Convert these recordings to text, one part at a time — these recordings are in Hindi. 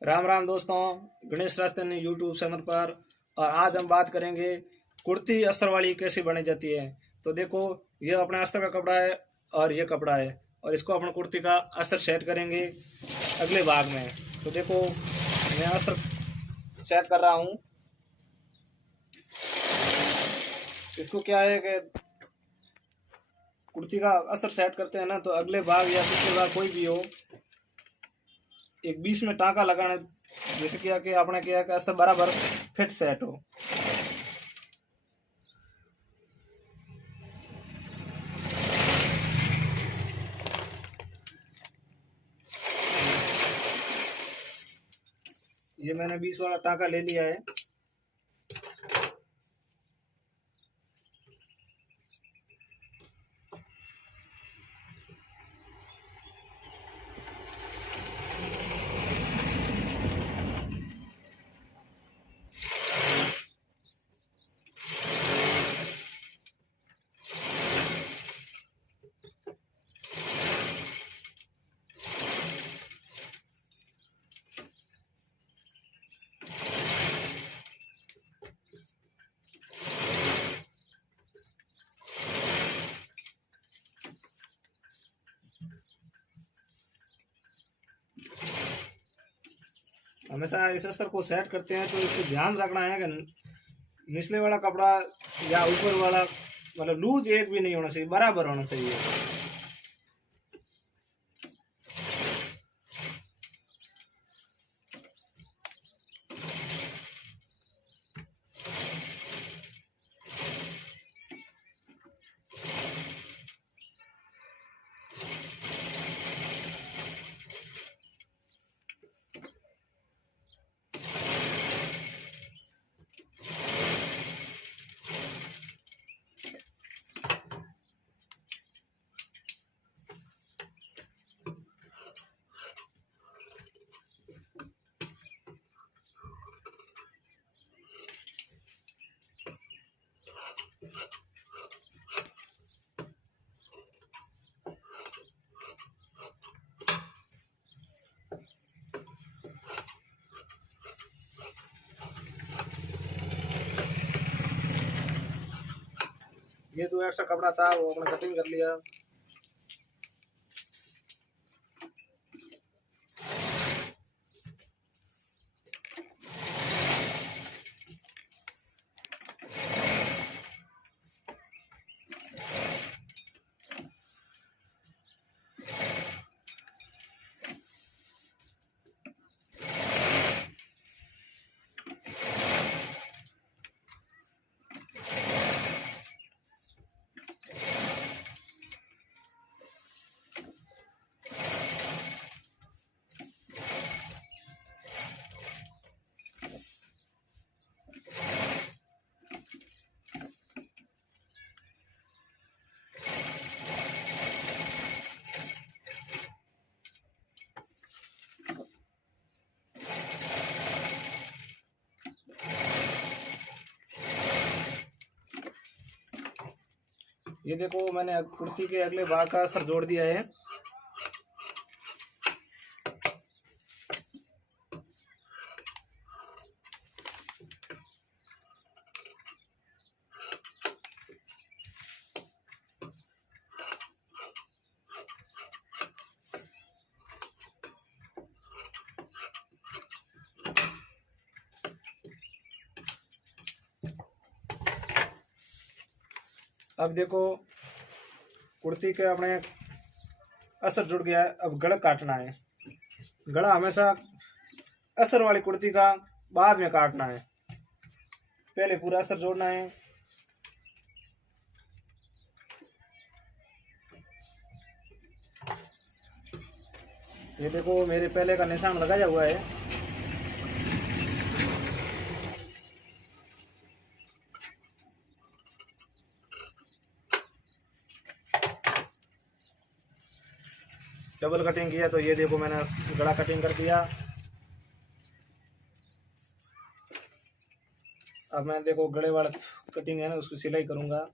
राम राम दोस्तों, गणेश राजस्थानी यूट्यूब चैनल पर। और आज हम बात करेंगे कुर्ती अस्तर वाली कैसे बनी जाती है। तो देखो, ये अपना अस्तर का कपड़ा है और ये कपड़ा है, और इसको अपन कुर्ती का अस्तर सेट करेंगे अगले भाग में। तो देखो, मैं अस्तर सेट कर रहा हूँ। इसको क्या है कि कुर्ती का अस्तर सेट करते हैं ना, तो अगले भाग या पिछले भाग कोई भी हो, एक बीच में टाँका लगाना, जैसे किया कि आपने किया कि अस्तर बराबर फिट सेट हो। ये मैंने 20 वाला टाँका ले लिया है। हमेशा इस अस्तर को सेट करते हैं तो इसको ध्यान रखना है कि निचले वाला कपड़ा या ऊपर वाला, मतलब लूज एक भी नहीं होना चाहिए, बराबर होना चाहिए। ये जो एक्स्ट्रा कपड़ा था वो अपने कटिंग कर लिया। ये देखो, मैंने कुर्ती के अगले भाग का अस्तर जोड़ दिया है। अब देखो, कुर्ती के अपने अस्तर जुड़ गया है। अब गला काटना है। गला हमेशा अस्तर वाली कुर्ती का बाद में काटना है, पहले पूरा अस्तर जोड़ना है। ये देखो, मेरे पहले का निशान लगाया हुआ है। डबल कटिंग किया तो ये देखो, मैंने गला कटिंग कर दिया। अब मैं देखो गले वाला कटिंग है ना, उसकी सिलाई करूंगा।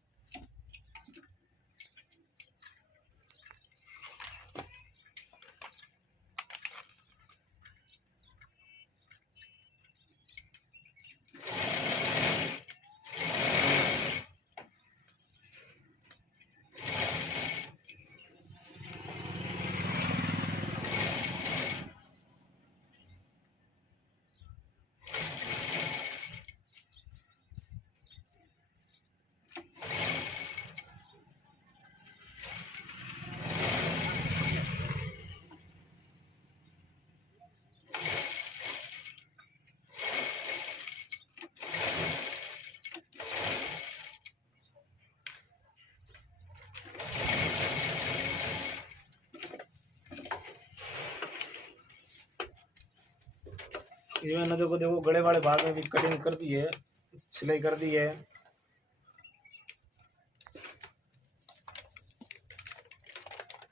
ये मैंने देखो देखो गले वाले भाग में भी कटिंग कर दी है, सिलाई कर दी है।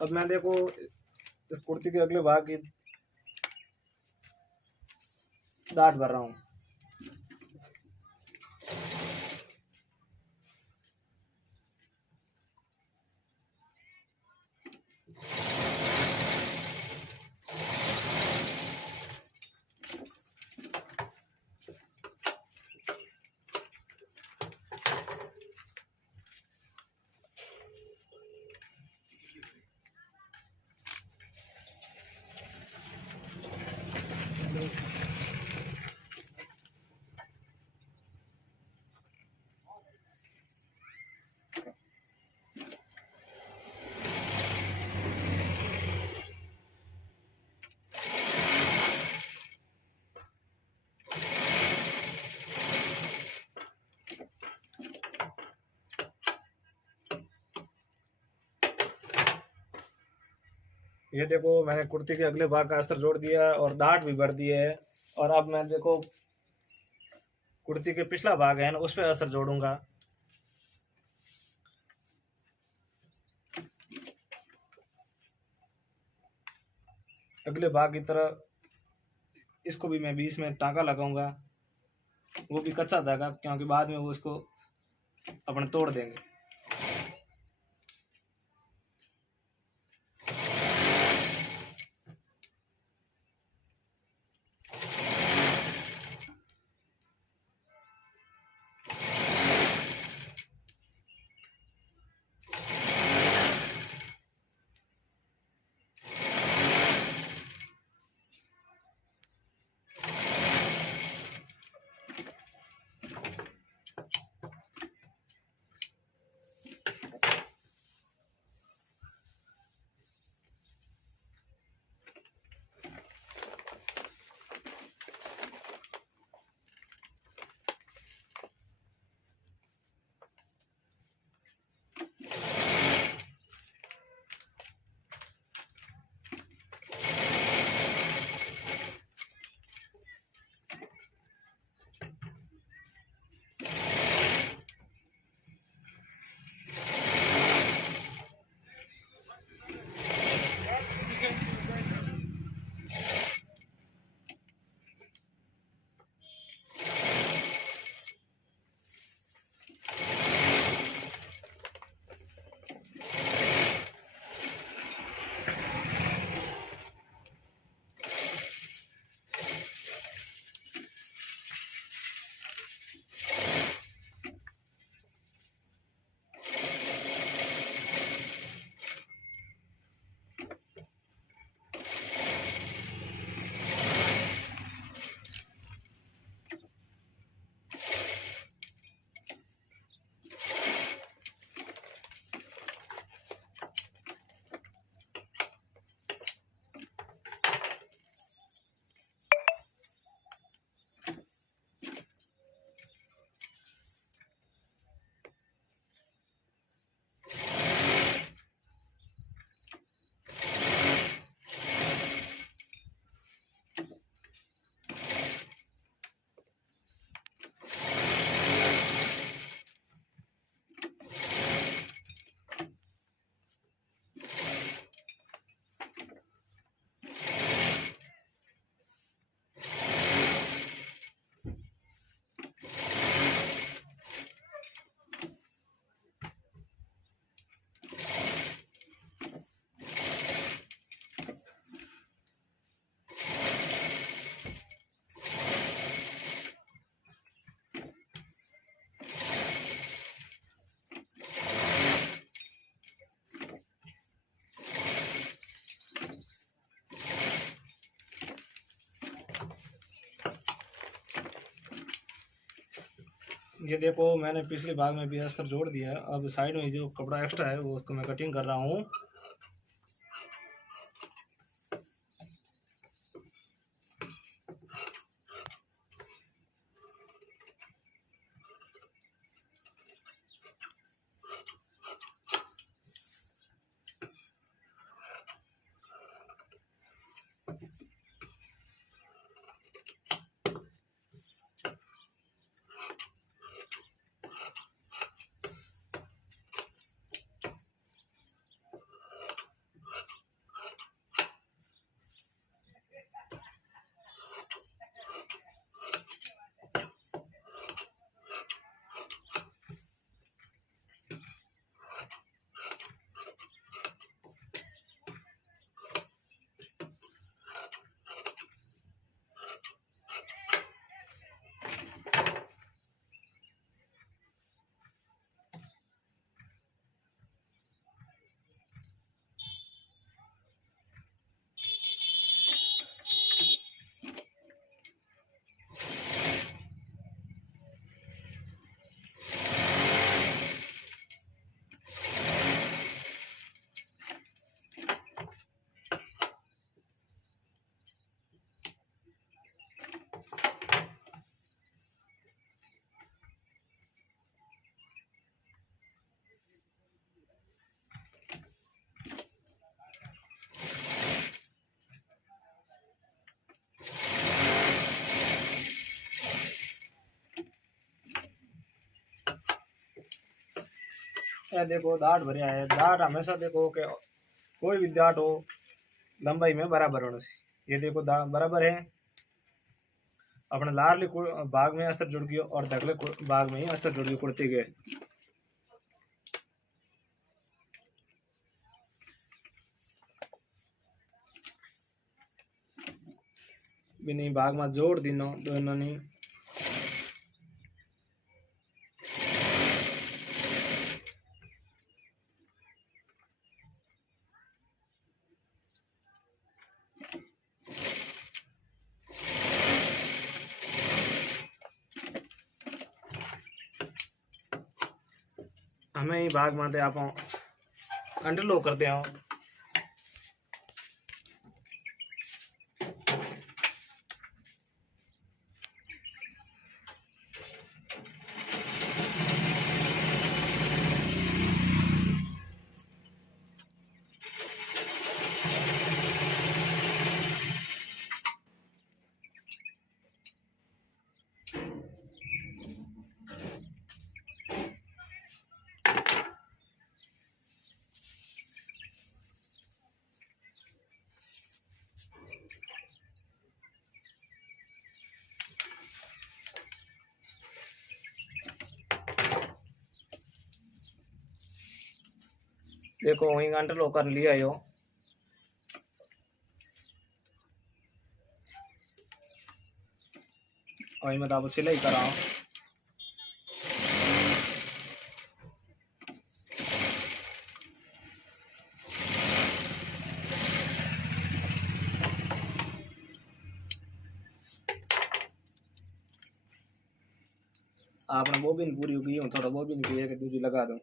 अब मैं देखो इस कुर्ती के अगले भाग की डाट भर रहा हूँ। ये देखो मैंने कुर्ती के अगले भाग का अस्तर जोड़ दिया है और डाट भी भर दिए है। और अब मैं देखो कुर्ती के पिछला भाग है ना उस पर अस्तर जोड़ूंगा। अगले भाग की तरह इसको भी मैं बीच में टाँका लगाऊंगा, वो भी कच्चा धागा, क्योंकि बाद में वो इसको अपने तोड़ देंगे। ये देखो मैंने पिछले भाग में भी अस्तर जोड़ दिया है। अब साइड में जो कपड़ा एक्स्ट्रा है वो उसको मैं कटिंग कर रहा हूँ। ये देखो डाट भरिया है। डाट हमेशा देखो कि कोई भी डाट हो लंबाई में बराबर होना चाहिए। ये देखो बराबर है। अपने लारली भाग में अस्तर जुड़ गयो और दगले भाग में ही अस्तर जुड़ गयो कुर्ती के। बिनी भाग में जोड़ दीनो दोनों ने। हमें ही भाग माते आप अंडरलो करते हो। देखो वही अंडरलो कर लिया यो। वही मैं आप सिलाई कराओ। आपने बोबिन पूरी हो गई हूँ, थोड़ा बोबिन की एक दूसरी लगा दो।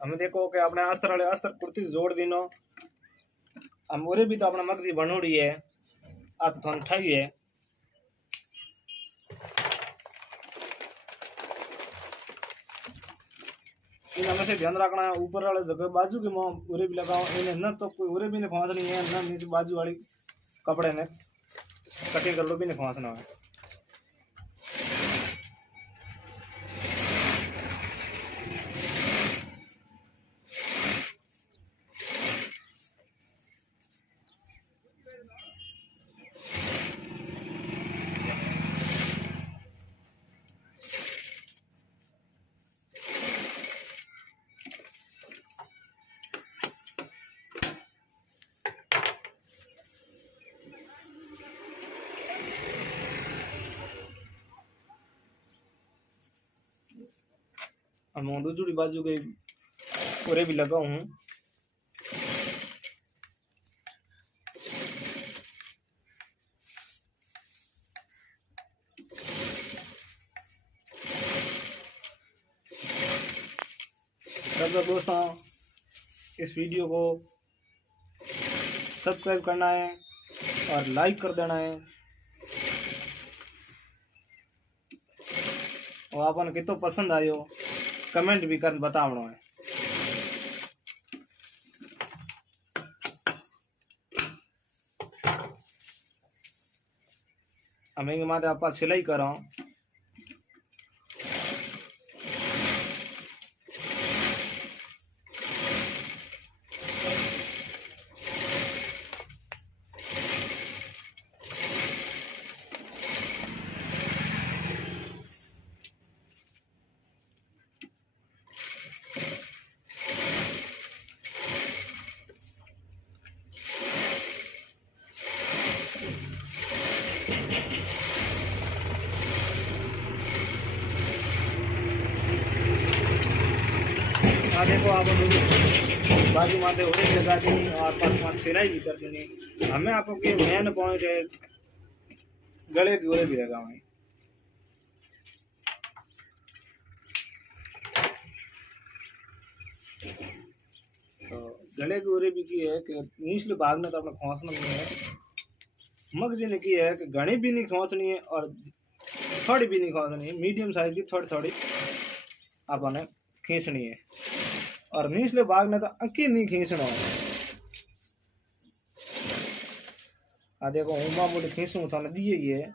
हमें देखो कि अपने अस्तर वाले अस्तर कुर्ती जोड़ दीनो। हम ओरे भी तो अपना मगजी बनोड़ी है आ तो थोन ठाई है। इन हमें से ध्यान रखना है ऊपर वाले जगह बाजू के मुंह उरे भी लगाओ। इन्हें न तो कोई उरे भी नहीं खोसनी है न नीचे बाजू वाली कपड़े ने कटिंग कर लो भी नहीं खोसना है। हम दूसरी बाजू के पूरे भी लगा हूँ। तब तक दोस्तों इस वीडियो को सब्सक्राइब करना है और लाइक कर देना है और आपने कितो पसंद आयो कमेंट भी कर बतावनो है। हमें माते आप सिलाई करो। देखो आप बाजू माथे उरे लगा देनी और पास में सिलाई भी कर देनी। हमें आपको के मेन पॉइंट है गले की उरे भी लगाओ। तो गले की उरे भी की है कि निचले भाग में तो अपना खोसना नहीं है। मगजी ने की है कि घनी भी नहीं खोसनी है और थोड़ी भी नहीं खींचनी, मीडियम साइज की थोड़ी थोड़ी आपने खींचनी है। और निचले भाग ने तो अंकी नहीं खींचना है। आ देखो हूँ मामूली खींचूँ तो दिए ये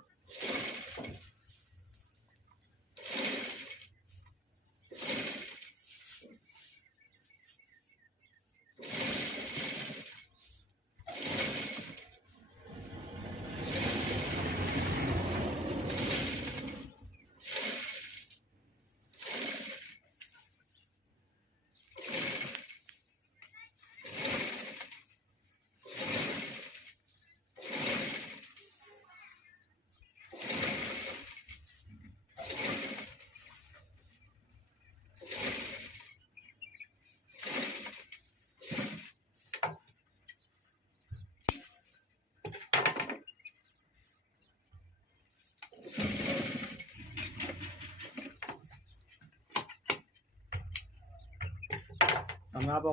हम आप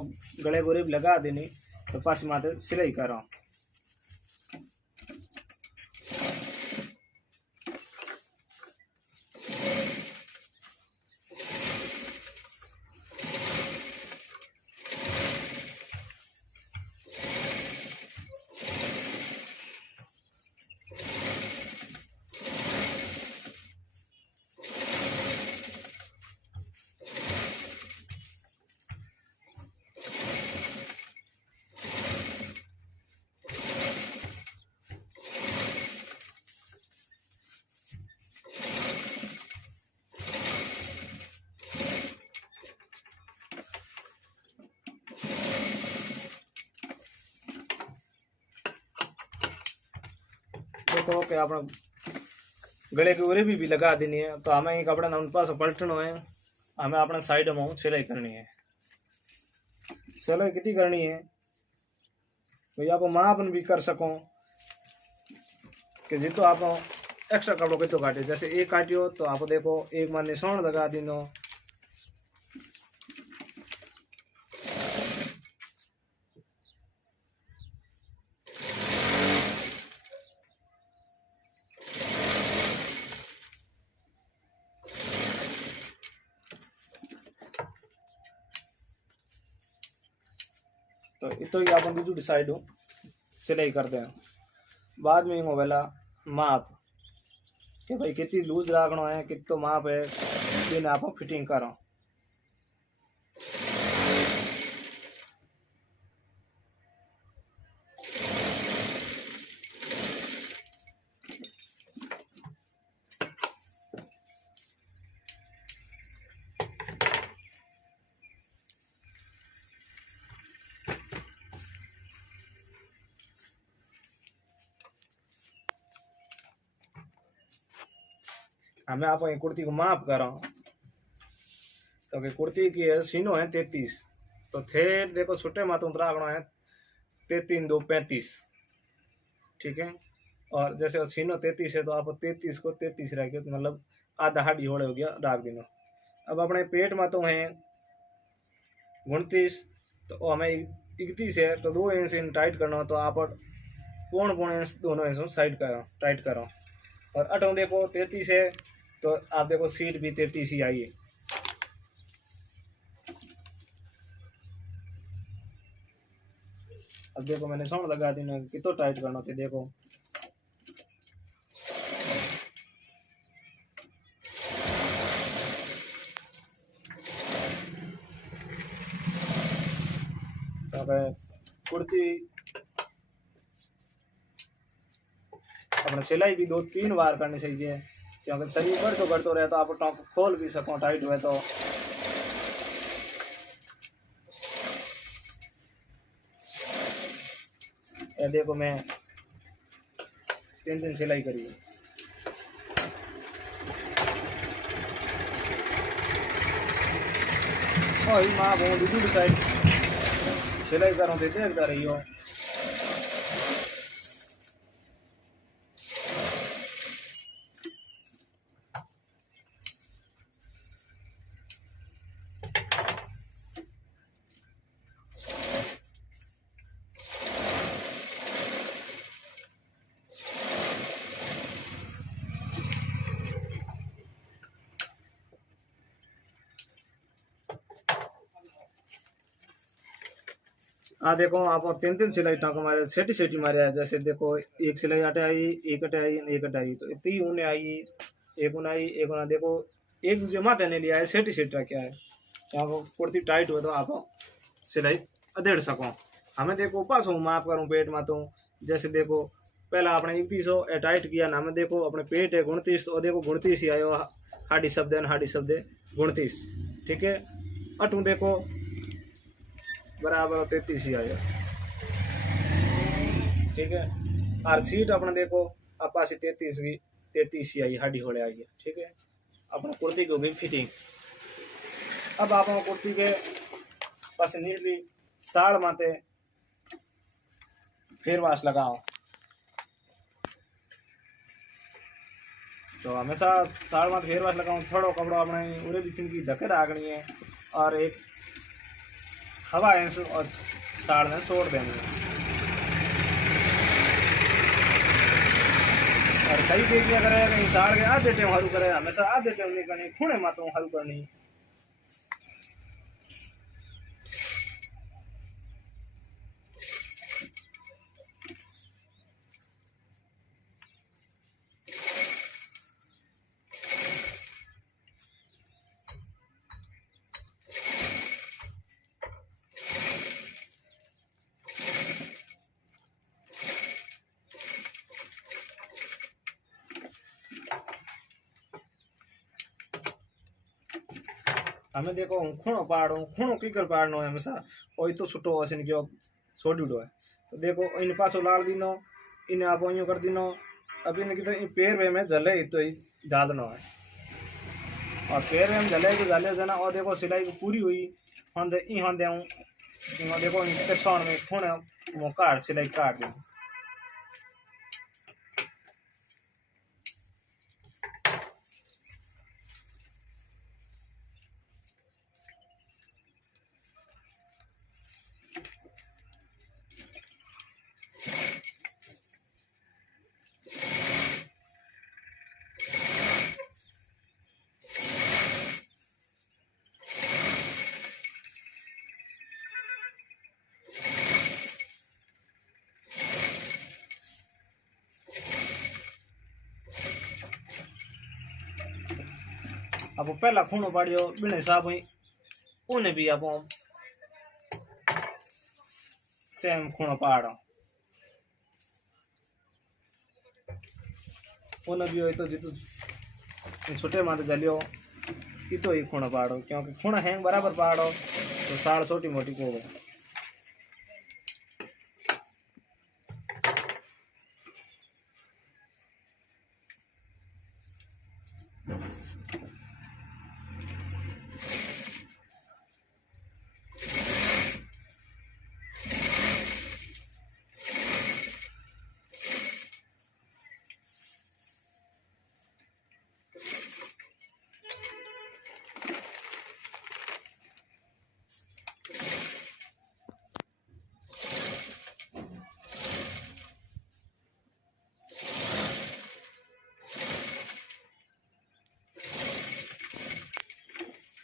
गले गुरीब लगा देनी तो पास माथे सिलाई कर रहा हूँ। देखो कि अपना गले की उरी भी लगा देनी है तो हमें ये कपड़ा ना उन पास पलटना है। हमें अपना साइड में सिलाई करनी है। सिलाई कितनी करनी है तो आप मापन भी कर सको कि जितो आप एक्स्ट्रा कपड़ो कितो काटे। जैसे एक काटियो तो आप देखो एक में निशान लगा दीनो। तो इतो ही आप दूसरी डिसाइड हो सिलाई करते हैं। बाद में हो वेला माप कि भाई कितनी लूज रखना है कितो माप है दिन आप फिटिंग करो। हमें आप कुर्ती को माप करो तो कि कुर्ती की है सीनो है 33 तो थे देखो छोटे मातों रखना है 33 2 35 ठीक है। और जैसे सीनो 33 है तो आप 33 को 33 रखे तो मतलब आधा हाडी होड़े हो गया डाक दिनो। अब अपने पेट में तो है 29 तो हमें 31 है तो 2 इंच इन टाइट करना तो आप पौन इंच दोनों इंच साइड करो टाइट करो। और अटो देखो 33 है तो आप देखो सीट भी 33 ही आई है। अब देखो मैंने साउंड लगा दी ना कितो टाइट करना थे देखो। तो कुर्ती अपने सिलाई भी 2-3 बार करनी चाहिए क्योंकि शरीर बढ़तो रहे तो आप टॉप खोल भी सको टाइट हुए तो। ये देखो मैं 3 सिलाई करी है। और माँ बहुत दूसरी साइड सिलाई करो तो देखता रही हो। आ देखो आप तीन तीन सिलाई टाँका मारे सेटी सेटी मारे है। जैसे देखो एक सिलाई अटे आई, एक अटे आई, एक अटे आई, तो इतनी उन्हें आई, एक उन्हें आई, एक उन्हें देखो एक दूसरे माथे ने लिया है सेटी सेटी क्या है। आप कुर्ती टाइट हुए तो आप सिलाई अधेड़ सको। हमें देखो पास हूँ माफ करूँ पेट में तो जैसे देखो पहला आपने 3100 टाइट किया ना, हमें देखो अपने पेट है 29 और देखो 29 ही आयो हाडी शब्द है, हाडी शब्द 29, ठीक है। अटू देखो बराबर 33 ही आयो, ठीक है। और सीट अपने देखो अपासी 33 की 33 ही आई हाडी होले आई है, ठीक है। अपना कुर्ती की होगी फिटिंग। अब आप कुर्ती के पास निचली साड़ माते फेर वाश लगाओ। तो हमेशा साड़ माते फेर वाश लगाओ। थोड़ो कपड़ो अपने उरे बीच की धके राखनी है और एक हवा है और साड़ में छोड़ देनी है। और कई क्या करे कहीं साड़ के आधे टाइम हरू करे, हमेशा आधे टाइम नहीं करनी, खूणे मातो हरू करनी। हमें देखो खूणो पाड़ो, खूणो कीकर पाड़नो है हमेशा ओई तो छुटो हसन क्यों छोड़ है। तो देखो इन पासो लाल दिनो, इन आप यूं कर दिनो। अब इन की तो इन पैर वे में जले तो ही डालनो है और पैर में जले तो जले देना। और देखो सिलाई को पूरी हुई होंदे ई होंदे हूं देखो इन सोन में खूणे वो काट सिलाई काट दी। अब पहला खूणो पाड़ियो बिने हिसाब हुई उन्हें भी आप सेम खूणो पाड़ो। उन्हें भी हो तो जितु छोटे माते जलियो इतो ही खूणो पाड़ो, क्योंकि खूणा है बराबर पाड़ो तो साड़ छोटी मोटी को हो।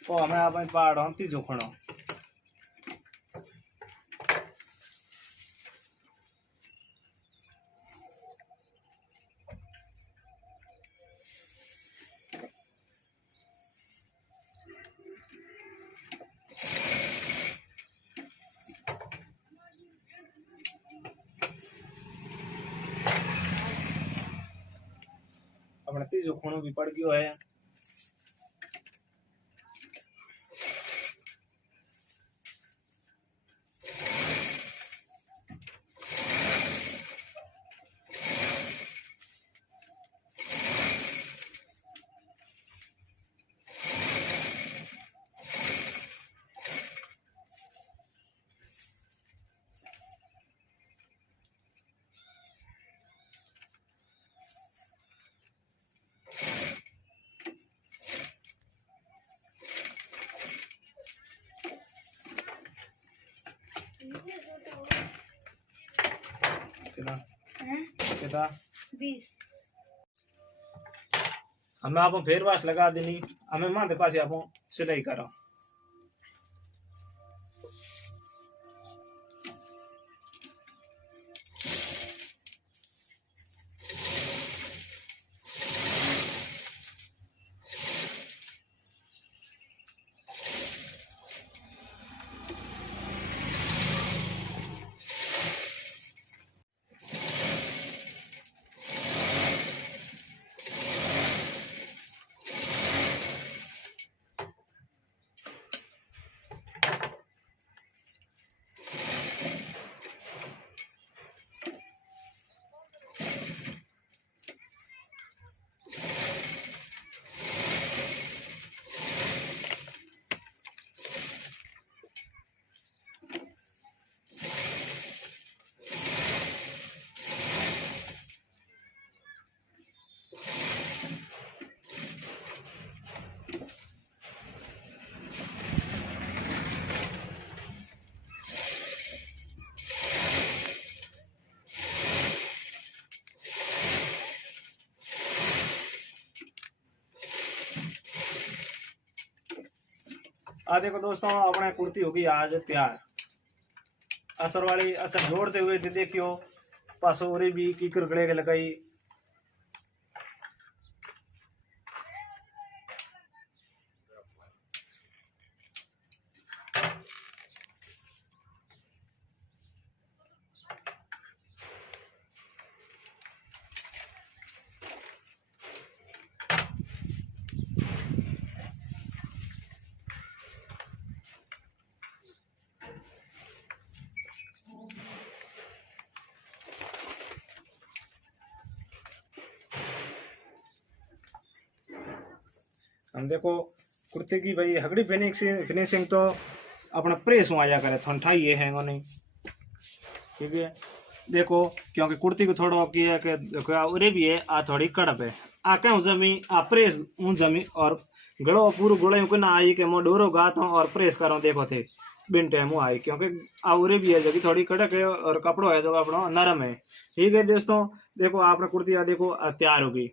तो हमें आप पाड़ो तीजो खूणो। अपने तीजो खूणो भी पड़ गयो है। कितना 20 हमें आप फेर वाश लगा देनी। हमें माथे पास आप सिलाई करो। देखो दोस्तों अपने कुर्ती होगी आज तैयार। असर वाली असर जोड़ते हुए देखियो पसोरी भी की कुरकड़े के लगाई। हम देखो कुर्ते की भाई हगड़ी फिनिशिंग तो अपना प्रेस में आया करे ठंडा ये है नहीं, ठीक है। देखो क्योंकि कुर्ती को थोड़ा की है कि उरे भी है आ थोड़ी कड़प है आ क्या जमी आ प्रेस ऊँ जमी और गड़ो पूरा गुड़े को ना आई कि मैं डोरो गाता हूँ और प्रेस करूँ देखो थे बिन टाइम आई क्योंकि आ उरे भी है जो कि थोड़ी कड़क है और कपड़ो है जो कपड़ो नरम है, ठीक है दोस्तों। देखो आपने कुर्ती देखो तैयार होगी।